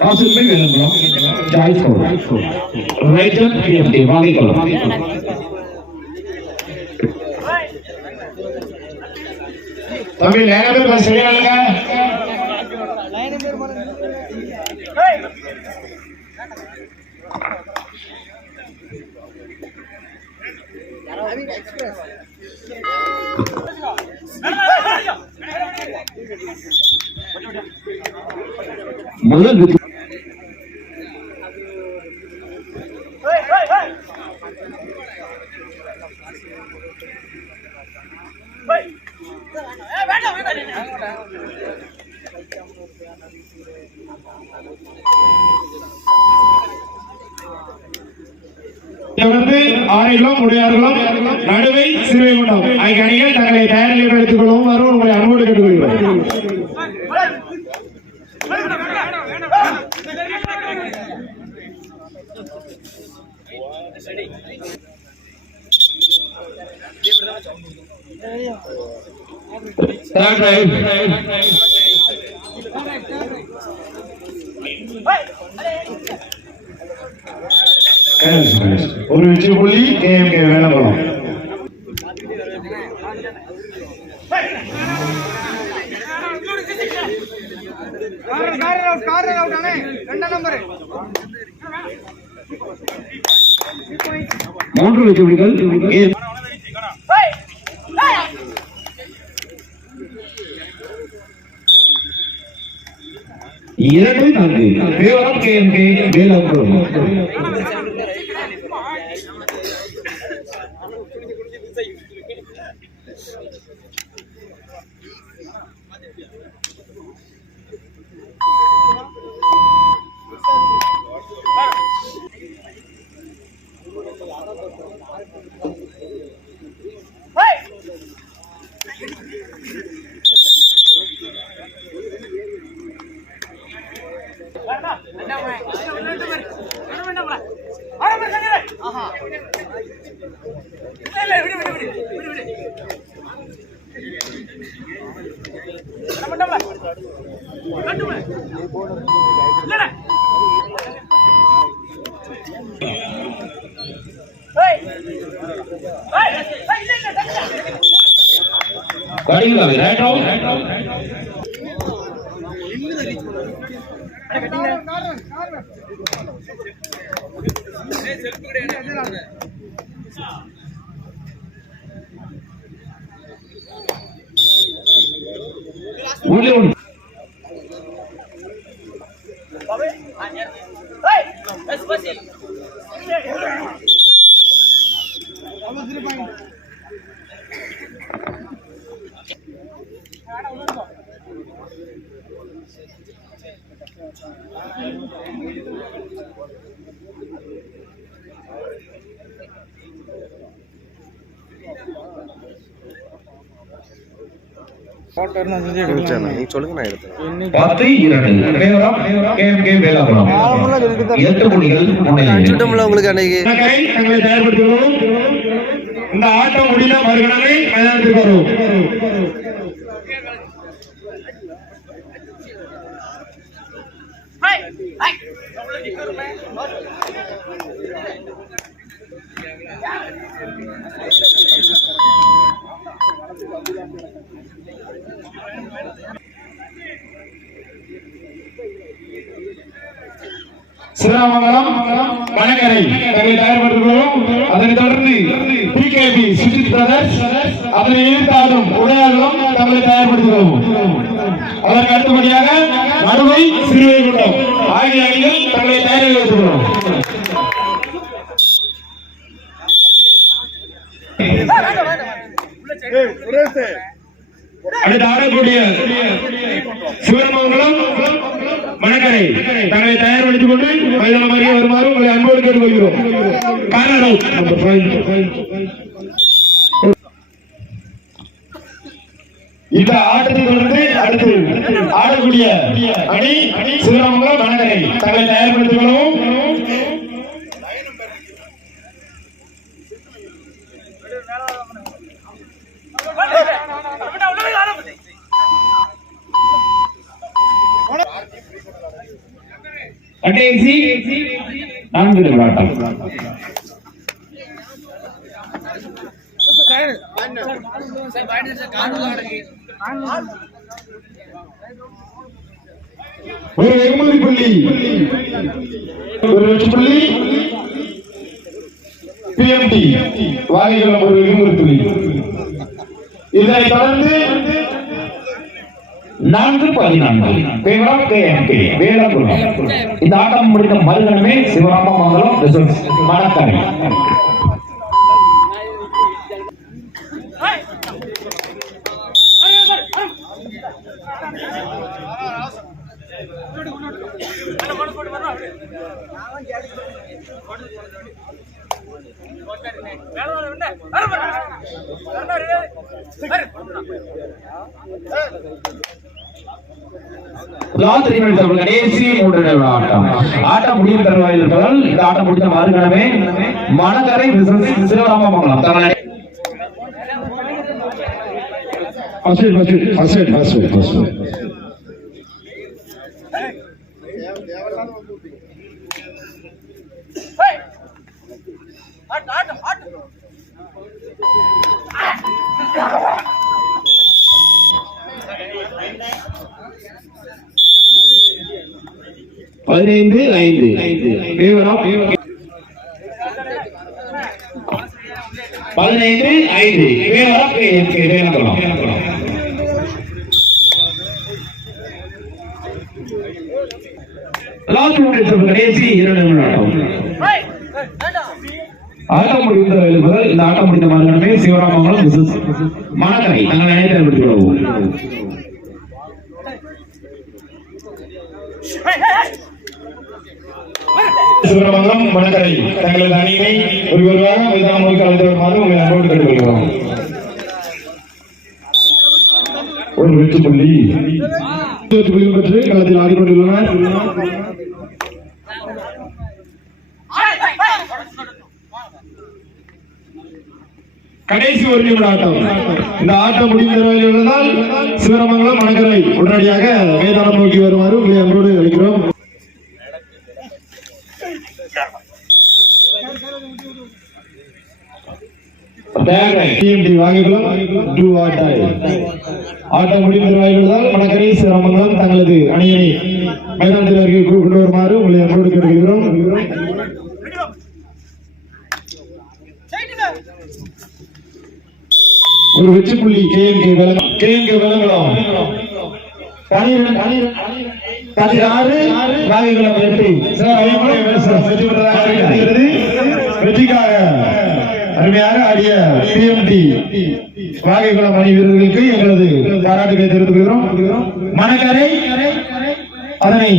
Possible விளம்பரம் joyful writer BMT வாங்கிக்கொள்ளும். தம்பி line பேர் சரியானுங்க. முதல் ஆணைகளும் உடையார்களும் நடுவை சிறுவை கொண்டோம் ஆகிய அணிகள் தங்களை தயாரில் எடுத்துக் கொள்ளவும் வரும் உங்களை அன்போடு கேட்டுக்கொள்கிறோம். ஒரு வெற்றி புள்ளி கேஎம்கே வேலங்குளம். மூன்று வெற்றி புள்ளிகள் 2-4 தேவரம் கேஎம்கே வேலங்குளம். சொல்லுங்க. இந்த ஆட்டம் முடிந்த மறுகணமே மைதானத்துக்கு வரும். சிவராமங்கலம் மணக்கரை தங்களை தயார்படுத்துகிறோம். அதனைத் தொடர்ந்து பிகேபி சுஜித் பிரதர்ஸ், அதனை எதிர்த்தாடும் உடையார்களும் தங்களை தயார்படுத்துகிறோம். அதற்கு அடுத்தபடியாக நடுவை சிறுவை குண்டம் ஆகிய அணிகள் தங்களை தயாரித்துகிறோம். அடுத்து ஆடக்கூடிய சிவராமங்கலம் மணக்கரை தங்களை தயார்படுத்திக் கொண்டு மைதானம் அருகே வருமாறு உங்களை அன்போடு கேட்டுக்கொள்கிறோம். இந்த ஆட்டத்தை தொடர்ந்து அடுத்து ஆடக்கூடிய அணி சிவராமங்கலம் மணக்கரை தங்களை தயார்படுத்திக் கொள்ளவும். கடைசி 4 நிமிடம். ஒரு வெகுமதி புள்ளி, ஒரு வெற்றி புள்ளி பிஎம்டி வாகைகளும் ஒரு வெகுமதி புள்ளி. இதனை தொடர்ந்து 4-14 வேளாக்குளம். இந்த ஆட்டம் முடிந்த மறுகணமே சிவராமமங்கலம் மணக்கரை. கடைசி 3 நிமிட ஆட்டம். ஆட்டம் முடியும் தருவாயில் இருப்பதால் இந்த ஆட்டம் முடிந்த மறுகணமே மணக்கரை சிவராமமங்கலம் தங்களை பதினைந்து 5 வேளாக்குளம். கடைசி 2 நிமிடம் ஆட்டம் முடிந்த இந்த ஆட்டம் முடிந்த மறுகணமே சிவராமமங்கலம் மணக்கரை தங்களை அழைத்து விடுவோம். சிவராமமங்கலம் மணக்கரை தங்களது அணியினை ஒருவராக மைதானத்திற்கு அழைத்து வருமாறு உங்களை அன்போடு கேட்டுக்கொள்கிறோம். ஒரு வெற்றி புள்ளி பெற்று களத்தில் ஆடிக்கொண்டுள்ளனர். கடைசி 1 நிமிட ஆட்டம். இந்த ஆட்டம் முடிந்ததால் சிவராமமங்கலம் மணக்கரை உடனடியாக மைதானம் நோக்கி வருமாறு உங்களை அன்போடு அழைக்கிறோம். ஆட்டம் முடிந்ததால் மணக்கரை சிவராமமங்கலம் தங்களது அணியினை மைதானத்தில் கொண்டு வருமாறு உங்களை அன்போடு கேட்டுக்கிறோம். ஒரு வெற்றி புள்ளி KMK விளங்குளம். 16 வாகைகளும் வெற்றிக்காக அருமையாக ஆடிய PMT வாகைகுளம் அணி வீரர்களுக்கு எங்களது பாராட்டுகளை தெரிவித்துக் கொள்கிறோம். மணக்கரை அதனை